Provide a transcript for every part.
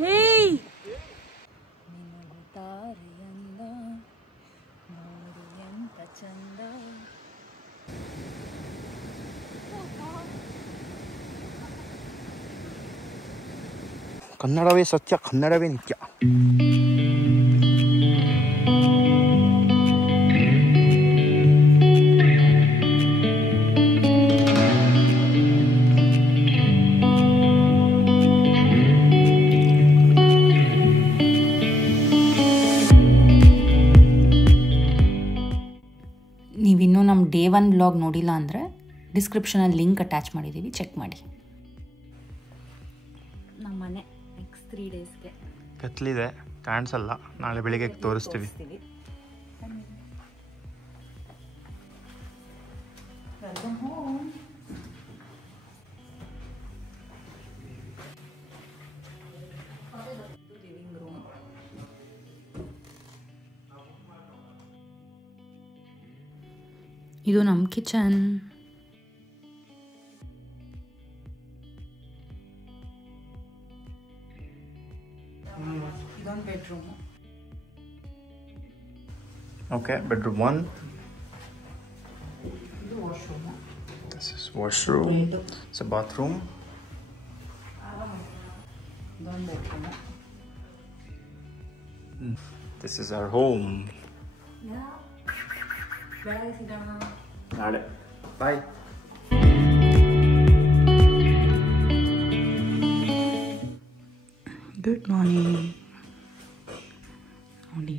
ಹೇಯ್ ಕನ್ನಡವೇ ಸತ್ಯ, ಕನ್ನಡವೇ ನಿತ್ಯ. ನೀವಿನ್ನೂ ನಮ್ಮ ಡೇ 1 ವ್ಲಾಗ್ ನೋಡಿಲ್ಲ ಅಂದರೆ ಡಿಸ್ಕ್ರಿಪ್ಷನಲ್ಲಿ ಲಿಂಕ್ ಅಟ್ಯಾಚ್ ಮಾಡಿದ್ದೀವಿ, ಚೆಕ್ ಮಾಡಿ. ನಮ್ಮ ಮನೆ ನೆಕ್ಸ್ಟ್ 3 ಡೇಸ್ಗೆ ಕತ್ಲಿದೆ, ಕಾಣಿಸಲ್ಲ. ನಾಳೆ ಬೆಳಿಗ್ಗೆ ತೋರಿಸ್ತೀವಿ. ಇದು ನಮ್ಮ ಕಿಚನ್. ಇದೊಂದು ಬೆಡ್ರೂಮ್. Okay, bedroom 1. ಇದು washroom. This is washroom. It's a bathroom. ಇದೊಂದು bedroom. This is our home. ನಾಳೆ ಬಾಯ್. Good morning. ನೋಡಿ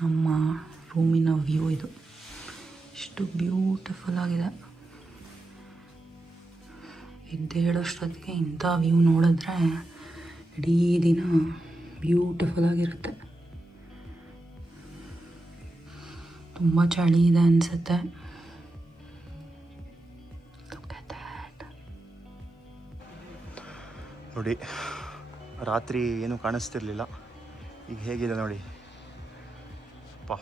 ನಮ್ಮ ರೂಮಿನ ವ್ಯೂ ಇದು. ಎಷ್ಟು ಬ್ಯೂಟಿಫುಲ್ ಆಗಿದೆ. ಎದ್ದೇಳೋಷ್ಟೊತ್ತಿಗೆ ಇಂಥ ವ್ಯೂ ನೋಡಿದ್ರೆ ಇಡೀ ದಿನ ಬ್ಯೂಟಿಫುಲ್ ಆಗಿರುತ್ತೆ. ತುಂಬ ಚಳಿ ಇದೆ ಅನಿಸುತ್ತೆ. ನೋಡಿ, ರಾತ್ರಿ ಏನೂ ಕಾಣಿಸ್ತಿರ್ಲಿಲ್ಲ, ಈಗ ಹೇಗಿದೆ ನೋಡಿ. ಪಾ,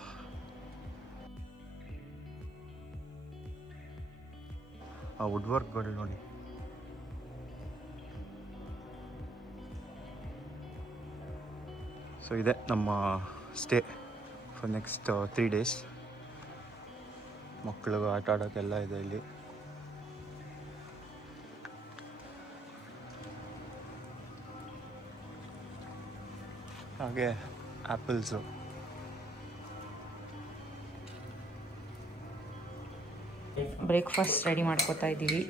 ಆ ವುಡ್ ವರ್ಕ್ಗಳು ನೋಡಿ. ಸೊ ಇದೆ ನಮ್ಮ ಸ್ಟೇ ಫಾರ್ ನೆಕ್ಸ್ಟ್ 3 ಡೇಸ್. ಮಕ್ಕಳಿಗೆ ಆಟ ಆಡೋಕ್ಕೆಲ್ಲ ಇದೆ ಇಲ್ಲಿ. ಹಾಗೆ ಆ್ಯಪಲ್ಸು. ಬ್ರೇಕ್ಫಾಸ್ಟ್ ರೆಡಿ ಮಾಡ್ಕೋತಾ ಇದ್ದೀವಿ.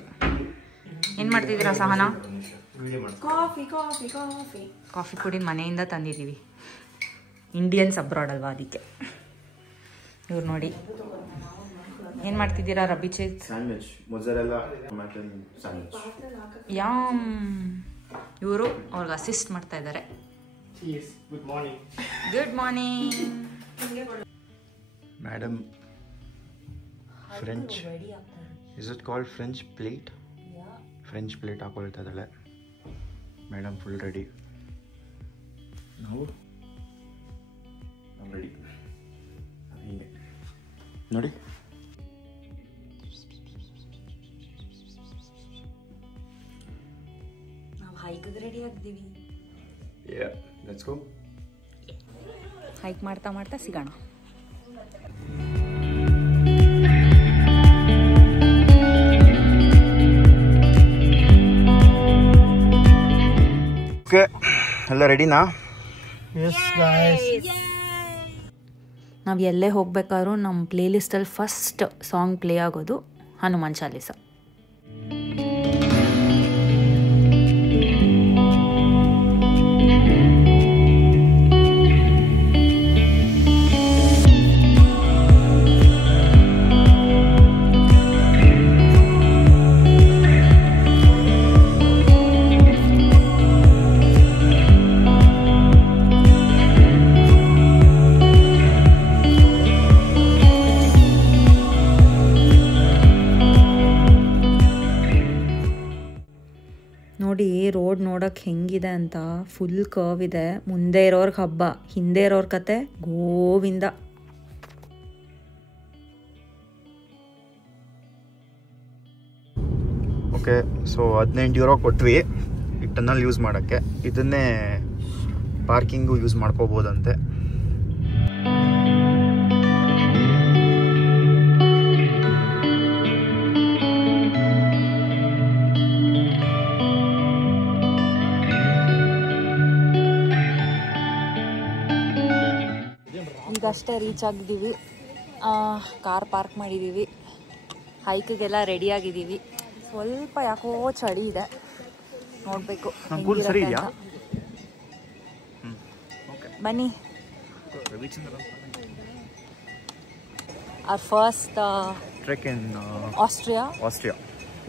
ಏನು ಮಾಡ್ತಿದ್ದೀರಾ Sahana? Coffee coffee coffee coffee ಪುಡಿ ಮನೆಯಿಂದ ತಂದಿದ್ದೀವಿ. ಇಂಡಿಯನ್ಸ್ ಅಬ್ರಾಡ್ ಅಲ್ವಾ, ಅದಕ್ಕೆ. ಇವ್ರು ನೋಡಿ ಏನು ಮಾಡ್ತಿದ್ದೀರಾ? ರಬಿಚಿತ್ ಸ್ಯಾಂಡ್ವಿಚ್, ಮೊಜರೆಲ್ಲಾ ಟೊಮ್ಯಾಟೊ ಸ್ಯಾಂಡ್ವಿಚ್. ಯಾಮ್. ಇವರು ಅವ್ರಿಗೆ ಅಸಿಸ್ಟ್ ಮಾಡ್ತಾ ಇದ್ದಾರೆ. Good morning. Good morning madam. French, is it called French plate? French plate ಹಾಕೊಳ್ತಾ ಇದ್ದಾಳೆ ಮೇಡಮ್. Full ready. ನಾವು ರೆಡಿ. ಹೀಗೆ ನೋಡಿ. ನಾವು ಹೈಕ್ಗೆ ರೆಡಿ ಆಗಿದ್ದೀವಿ. Let's go. ಹೈಕ್ ಮಾಡ್ತಾ ಮಾಡ್ತಾ ಸಿಗೋಣ. ಓಕೆ, ಎಲ್ಲ ರೆಡಿನಾ? ನಾವು ಎಲ್ಲೇ ಹೋಗ್ಬೇಕಾದ್ರೂ ನಮ್ಮ ಪ್ಲೇಲಿಸ್ಟಲ್ಲಿ ಫಸ್ಟ್ ಸಾಂಗ್ ಪ್ಲೇ ಆಗೋದು ಹನುಮಾನ್ ಚಾಲೀಸ. ನೋಡಿ ರೋಡ್ ನೋಡೋಕೆ ಹೆಂಗಿದೆ ಅಂತ. ಫುಲ್ ಕರ್ವ್ ಇದೆ. ಮುಂದೆ ಇರೋರ್ಗೆ ಹಬ್ಬ, ಹಿಂದೆ ಇರೋರ ಕತೆ ಗೋವಿಂದ. ಓಕೆ, ಸೊ 15 ಯೂರೋ ಕೊಟ್ವಿ ಈ ಟನ್ನಲ್ ಯೂಸ್ ಮಾಡೋಕ್ಕೆ. ಇದನ್ನೇ ಪಾರ್ಕಿಂಗು ಯೂಸ್ ಮಾಡ್ಕೋಬೋದಂತೆ. ಈಗಷ್ಟೇ ರೀಚ್ ಆಗಿದ್ದೀವಿ. ಕಾರ್ ಪಾರ್ಕ್ ಮಾಡಿದ್ದೀವಿ. ಹೈಕ್ಗೆಲ್ಲ ರೆಡಿ ಆಗಿದ್ದೀವಿ. ಸ್ವಲ್ಪ ಯಾಕೋ ಚಳಿ ಇದೆ, ನೋಡಬೇಕು. ಬನ್ನಿ. our first trek in Austria.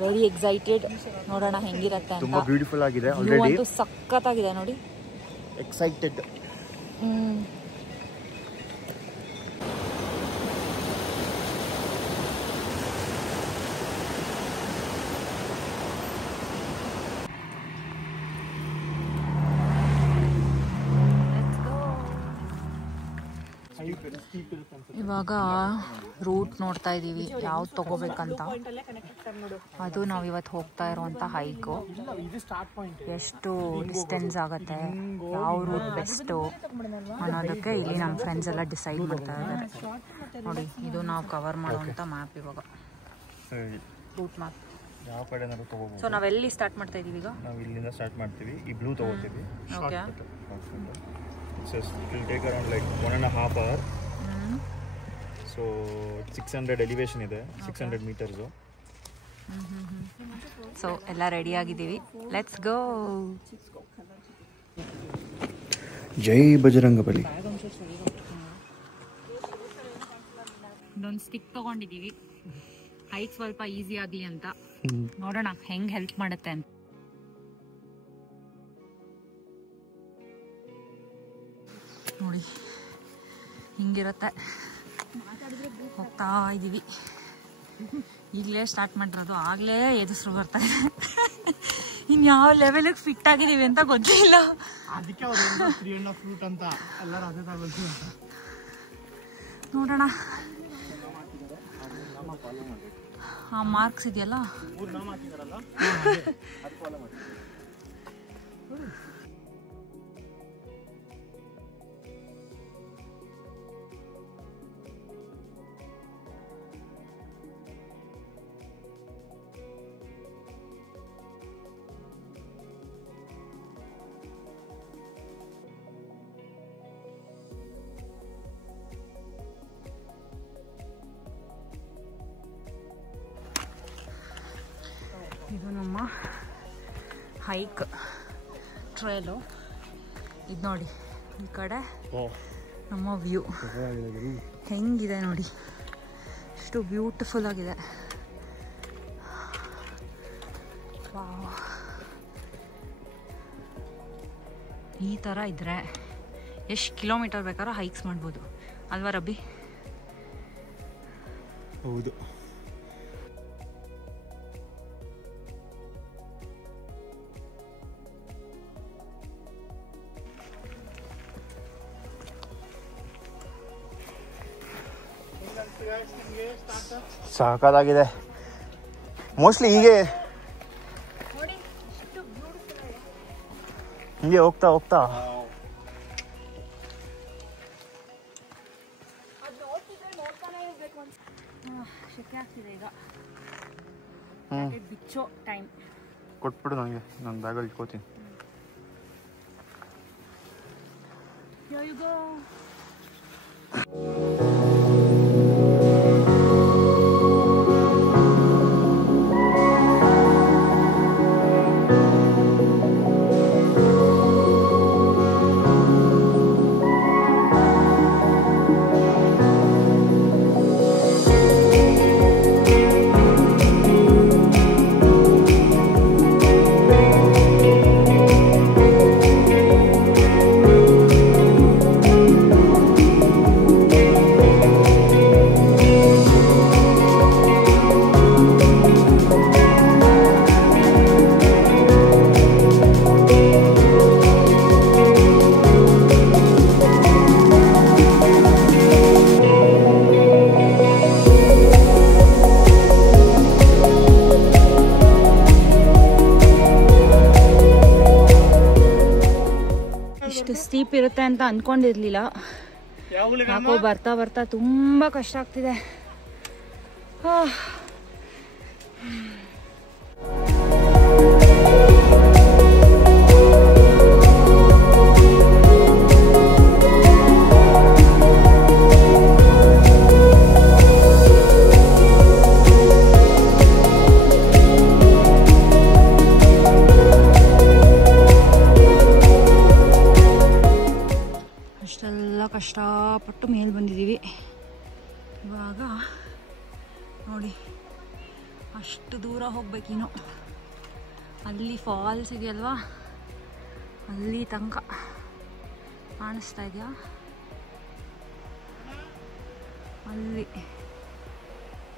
Very excited. ನೋಡೋಣ ಹೆಂಗಿರುತ್ತೆ ಅಂತ. ತುಂಬಾ ಬ್ಯೂಟಿಫುಲ್ ಆಗಿದೆ. ಆಲ್ರೆಡಿ ಸಖತ್ತಾಗಿದೆ ನೋಡಿ. ಎಕ್ಸೈಟೆಡ್. ಇವಾಗ ರೂಟ್ ನೋಡ್ತಾ ಇದ್ದೀವಿ ಯಾವ್ದು ತಗೋಬೇಕಂತ. ಅದು ನಾವು ಇವತ್ತು ಹೋಗ್ತಾ ಇರೋವಂಥ ಹೈಕು. ಎಷ್ಟು ಡಿಸ್ಟೆನ್ಸ್ ಆಗುತ್ತೆ, ಯಾವ ರೂಟ್ ಬೆಸ್ಟು ಅನ್ನೋದಕ್ಕೆ ಇಲ್ಲಿ ನಮ್ಮ ಫ್ರೆಂಡ್ಸ್ ಎಲ್ಲ ಡಿಸೈಡ್ ಮಾಡ್ತಾ ಇದ್ದಾರೆ. ನೋಡಿ, ಇದು ನಾವು ಕವರ್ ಮಾಡೋವಂಥ ಮ್ಯಾಪ್. ಇವಾಗ ರೂಟ್ ಮ್ಯಾಪ್ ಯಾವ ಕಡೆ ತಗೋಬಹುದು. ಸೊ ನಾವೆಲ್ಲಿ ಸ್ಟಾರ್ಟ್ ಮಾಡ್ತಾ ಇದ್ದೀವಿ ಈಗ? ನಾವು ಇಲ್ಲಿಂದ ಸ್ಟಾರ್ಟ್ ಮಾಡ್ತೀವಿ. ಈ ಬ್ಲೂ ತಗೋತೀವಿ. Okay. It will take around like 1.5 hours. So 600 elevation ಇದೆ, 600 meters. ಸೊ ಎಲ್ಲ ರೆಡಿ ಆಗಿದ್ದೀವಿ. Let's go. ಜೈ ಬಜರಂಗಬಲಿ. ಇದೊಂದು ಸ್ಟಿಕ್ ತಗೊಂಡಿದ್ದೀವಿ, ಹೈಟ್ ಸ್ವಲ್ಪ ಈಸಿ ಆಗಲಿ ಅಂತ. ನೋಡೋಣ ಹೆಂಗೆ ಹೆಲ್ಪ್ ಮಾಡುತ್ತೆ ಅಂತ. ನೋಡಿ ಹಿಂಗಿರುತ್ತೆ. ಹೋಗ್ತಾ ಇದ್ದೀವಿ. ಈಗಲೇ ಸ್ಟಾರ್ಟ್ ಮಾಡಿರೋದು, ಆಗಲೇ ಎದುರು ಬರ್ತಾ ಇದೆ. ಇನ್ನು ಯಾವ ಲೆವೆಲಿಗೆ ಫಿಟ್ ಆಗಿದ್ದೀವಿ ಅಂತ ಗೊತ್ತಿಲ್ಲ. ನೋಡೋಣ. ಆ ಮಾರ್ಕ್ಸ್ ಇದೆಯಲ್ಲ, ಇದು ನಮ್ಮ ಹೈಕ್ ಟ್ರೇಲು. ಇದು ನೋಡಿ, ಈ ಕಡೆ ನಮ್ಮ ವ್ಯೂ ಹೆಂಗಿದೆ ನೋಡಿ, ಎಷ್ಟು ಬ್ಯೂಟಿಫುಲ್ ಆಗಿದೆ. ವಾವ್. ಈ ಥರ ಇದ್ದರೆ ಎಷ್ಟು ಕಿಲೋಮೀಟರ್ ಬೇಕಾದ್ರೂ ಹೈಕ್ಸ್ ಮಾಡ್ಬೋದು ಅಲ್ವಾ ರಬ್ಬಿ? ಹೌದು. ಸಾಕಾಗಿದೆ. ಮೋಸ್ಟ್ಲಿ ಹೀಗೆ ಹೋಗ್ತಾ ಹೋಗ್ತಾ ಶೆಕೆ ಆಗ್ತಿದೆ ಈಗ. ಬಿಚ್ಚೋ ಟೈಮ್ ಕೊಟ್ಬಿಡು ನನಗೆ, ನನ್ನ ಬ್ಯಾಗಲ್ಲಿ ಇಟ್ಕೋತೀನಿ. Here you go. ಇಷ್ಟು ಸ್ಟೀಪ್ ಇರುತ್ತೆ ಅಂತ ಅಂದ್ಕೊಂಡಿರಲಿಲ್ಲ. ಯಾಕೋ ಬರ್ತಾ ಬರ್ತಾ ತುಂಬ ಕಷ್ಟ ಆಗ್ತಿದೆ. ಅಷ್ಟೆಲ್ಲ ಕಷ್ಟಪಟ್ಟು ಮೇಲೆ ಬಂದಿದ್ದೀವಿ. ಇವಾಗ ನೋಡಿ ಅಷ್ಟು ದೂರ ಹೋಗ್ಬೇಕಿನ್ನು. ಅಲ್ಲಿ ಫಾಲ್ಸ್ ಇದೆಯಲ್ವಾ, ಅಲ್ಲಿ ತನಕ ಕಾಣಿಸ್ತಾ ಇದೆಯಾ? ಅಲ್ಲಿ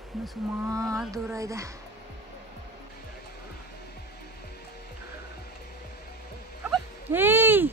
ಇನ್ನು ಸುಮಾರು ದೂರ ಇದೆ. ಏಯ್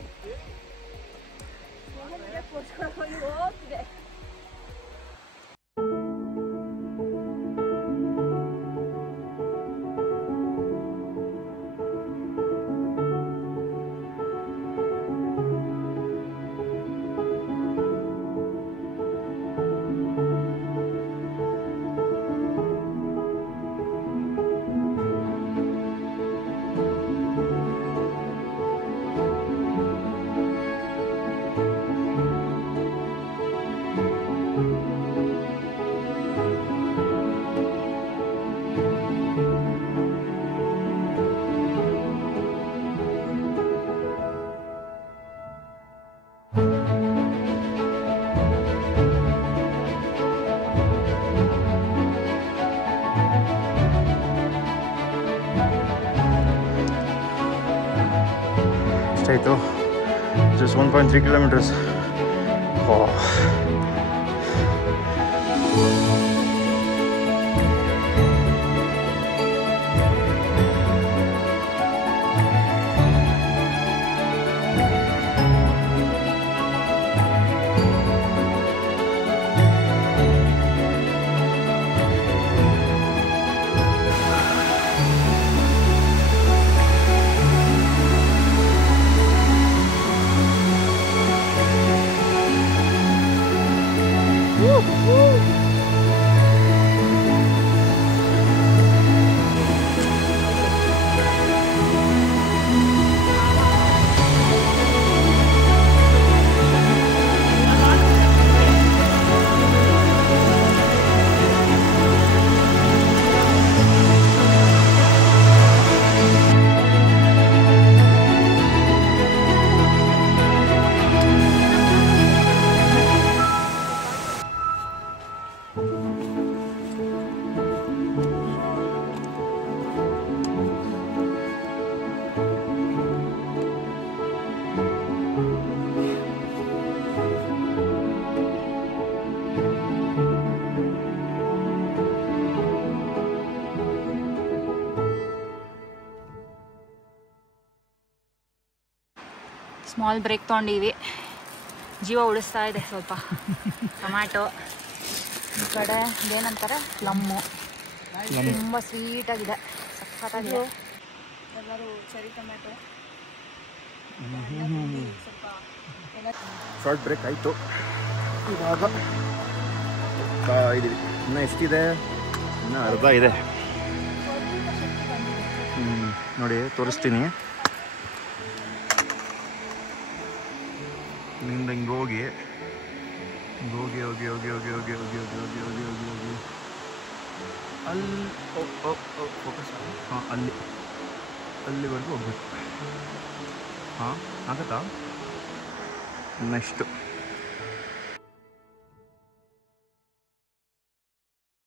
ಎಷ್ಟಾಯಿತು? Just 1.3 kilometres. ಸ್ಮಾಲ್ ಬ್ರೇಕ್ ತೊಗೊಂಡಿವಿ. ಜೀವ ಉಳಿಸ್ತಾ ಇದೆ ಸ್ವಲ್ಪ. ಟೊಮ್ಯಾಟೊ ಈ ಕಡೆ ಇದೇನಂತಾರೆ ಪ್ಲಮ್ಮು, ತುಂಬ ಸ್ವೀಟಾಗಿದೆ, ಸಖತ್ತಾಗಿದೆ. ಎಲ್ಲರೂ ಚೆರಿ ಟೊಮ್ಯಾಟೊ. ಶಾರ್ಟ್ ಬ್ರೇಕ್ ಆಯಿತು. ಇವಾಗ ಇದೀವಿ. ಇನ್ನೂ ಎಷ್ಟಿದೆ? ಇನ್ನೂ ಅರ್ಧ ಇದೆ. ನೋಡಿ ತೋರಿಸ್ತೀನಿ. ನಿಂದ ಹಿಂಗೆ ಹೋಗಿ ಹೋಗಿ ಹೋಗಿ ಹೋಗಿ ಹೋಗಿ ಹೋಗಿ ಹೋಗಿ ಹೋಗಿ ಹೋಗಿ ಹೋಗಿ ಹೋಗಿ ಹೋಗಿ ಅಲ್ಲಿ ಫೋಕಸ್. ಹಾಂ, ಅಲ್ಲಿವರೆಗೂ ಹೋಗ್ಬೇಕು. ಹಾಂ, ಆಗತ್ತಾ? ನೆಕ್ಸ್ಟು